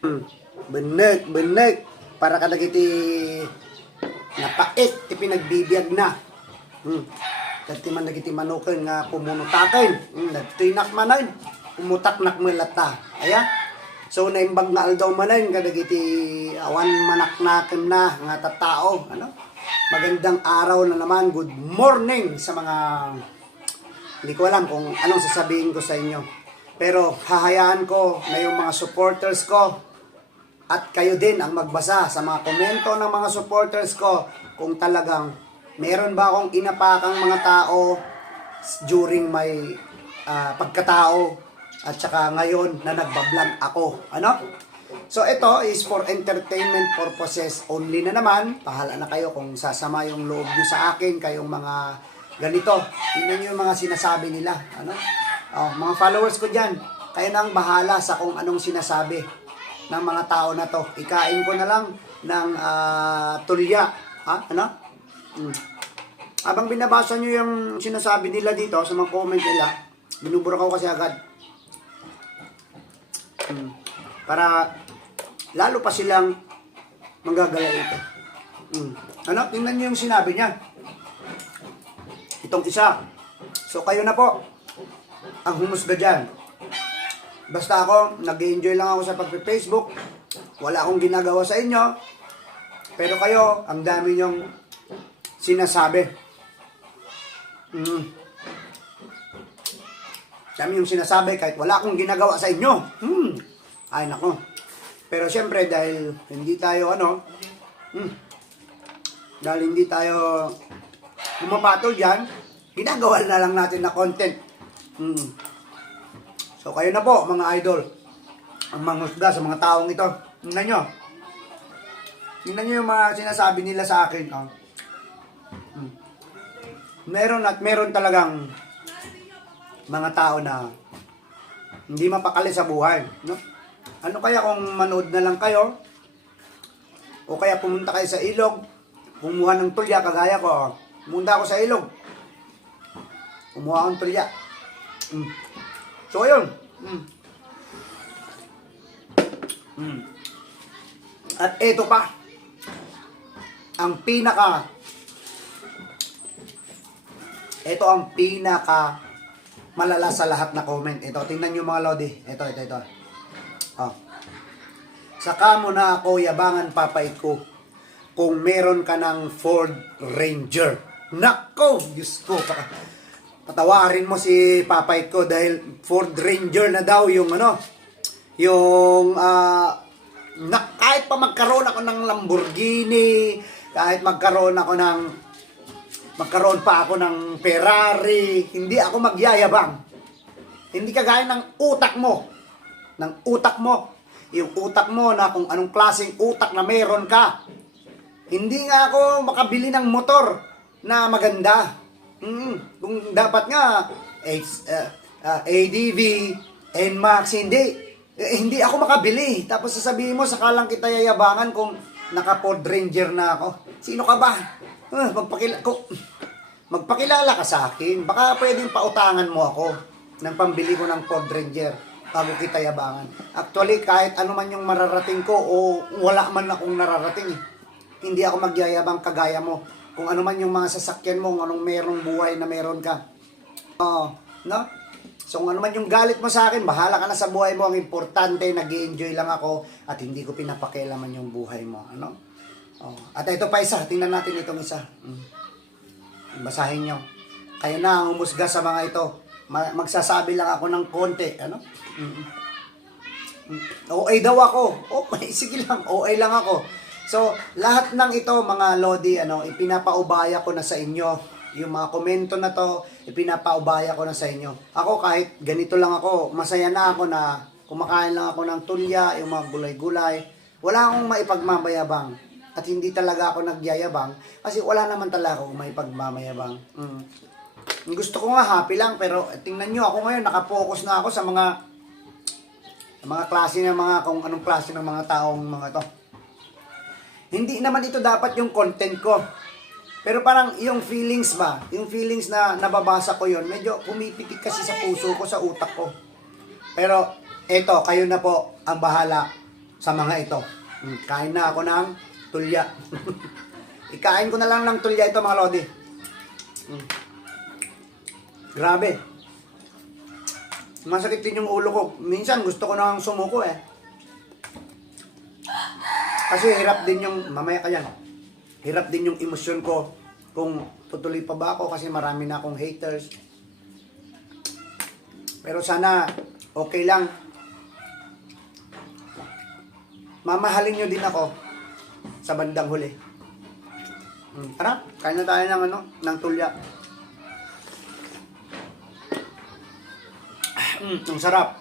Benek, para ka dagiti napait, ti pinagbibiyag na. Dati man dagiti manukin nga pumunutakin. Nagtinak manan, pumutaknak melata. Aya? So, naimbang nga aldaw manan, kadagiti awan manaknakin na nga tatao. Ano? Magandang araw na naman. Good morning sa mga... Hindi ko alam kung anong sasabihin ko sa inyo. Pero hahayaan ko na yung mga supporters ko at kayo din ang magbasa sa mga komento ng mga supporters ko kung talagang meron ba akong inapakang mga tao during my pagkatao at saka ngayon na nagbablog ako. Ano? So ito is for entertainment purposes only na naman. Pahala na kayo kung sasama yung loob nyo sa akin, kayong mga ganito. Tingnan nyo yung mga sinasabi nila. Ano? Mga followers ko dyan, kayo na ang bahala sa kung anong sinasabi ng mga tao na to. Ikain ko na lang ng tulya. Ano? Habang binabasa nyo yung sinasabi nila dito sa mga comment nila, binubura ko kasi agad. Para lalo pa silang manggagala ito. Ano? Tingnan nyo yung sinabi niya. Itong isa. So kayo na po ang humusga dyan. Basta ako, nag-enjoy lang ako sa pag-Facebook. Wala akong ginagawa sa inyo. Pero kayo, ang dami nyong sinasabi. Dami yung sinasabi kahit wala akong ginagawa sa inyo. Ay nako. Pero syempre dahil hindi tayo dahil hindi tayo pumapatol dyan, ginagawa na lang natin na content. So kayo na po mga idol, ang manghusga sa mga taong ito. Tingnan nyo. Tingnan nyo yung mga sinasabi nila sa akin. Meron at meron talagang mga tao na hindi mapakali sa buhay. No? Ano kaya kung manood na lang kayo? O kaya pumunta kayo sa ilog, kumuha ng tulya, kagaya ko. Pumunta ako sa ilog. Kumuha akong tulya. So, ayun. At ito pa. Ito ang pinaka malala sa lahat na comment. Ito, tingnan nyo mga lodi. Ito. Saka mo na ako yabangan papait ko kung meron ka ng Ford Ranger. Nako! Diyos ko. Patawarin mo si papait ko dahil Ford Ranger na daw yung kahit pa magkaroon ako ng Lamborghini, kahit magkaroon pa ako ng Ferrari, hindi ako magyayabang. Hindi kagaya ng utak mo. Yung utak mo na kung anong klaseng utak na meron ka. Hindi nga ako makabili ng motor na maganda. Kung dapat nga ADV, NMAX, hindi ako makabili. Tapos sasabihin mo, saka lang kita yayabangan kung naka-Ford Ranger na ako. Sino ka ba? Magpakilala ka sa akin. Baka pwedeng pautangan mo ako ng pambili ko ng Ford Ranger bago kita yabangan. Actually, kahit ano man yung mararating ko o wala man akong nararating, hindi ako magyayabang kagaya mo. Kung ano man yung mga sasakyan mo, anong merong buhay na meron ka. No? So, kung ano man yung galit mo sa akin, bahala ka na sa buhay mo. Ang importante, nag-i-enjoy lang ako at hindi ko pinapakialaman yung buhay mo. Ano? At ito pa isa. Tingnan natin itong isa. Basahin nyo. Kayo na ang humusga sa mga ito. Magsasabi lang ako ng konti. Ano? OA daw ako. Sige lang. OA lang ako. So, lahat ng ito, mga lodi, ipinapaubaya ko na sa inyo. Yung mga komento na to, ipinapaubaya ko na sa inyo. Ako, kahit ganito lang ako, masaya na ako na kumakain lang ako ng tulya, yung mga gulay-gulay. Wala akong maipagmamayabang. At hindi talaga ako nagyayabang kasi wala naman talaga akong maipagmamayabang. Gusto ko nga happy lang, pero tingnan nyo, ako ngayon, nakafocus na ako sa mga klase ng kung anong klase ng mga taong mga to. Hindi naman ito dapat yung content ko. Pero parang yung feelings na nababasa ko yon, medyo pumipitik kasi sa puso ko, sa utak ko. Pero eto, kayo na po ang bahala sa mga ito. Kain na ako ng tulya. Ikain ko na lang ng tulya ito mga lodi. Grabe. Masakit din yung ulo ko. Minsan gusto ko nang sumuko eh. Kasi hirap din yung, mamaya ka yan, hirap din yung emosyon ko kung tutuloy pa ba ako kasi marami na akong haters. Pero sana okay lang. Mamahalin nyo din ako sa bandang huli. Tara, kain na tayo ng, ng tulya. Ang sarap.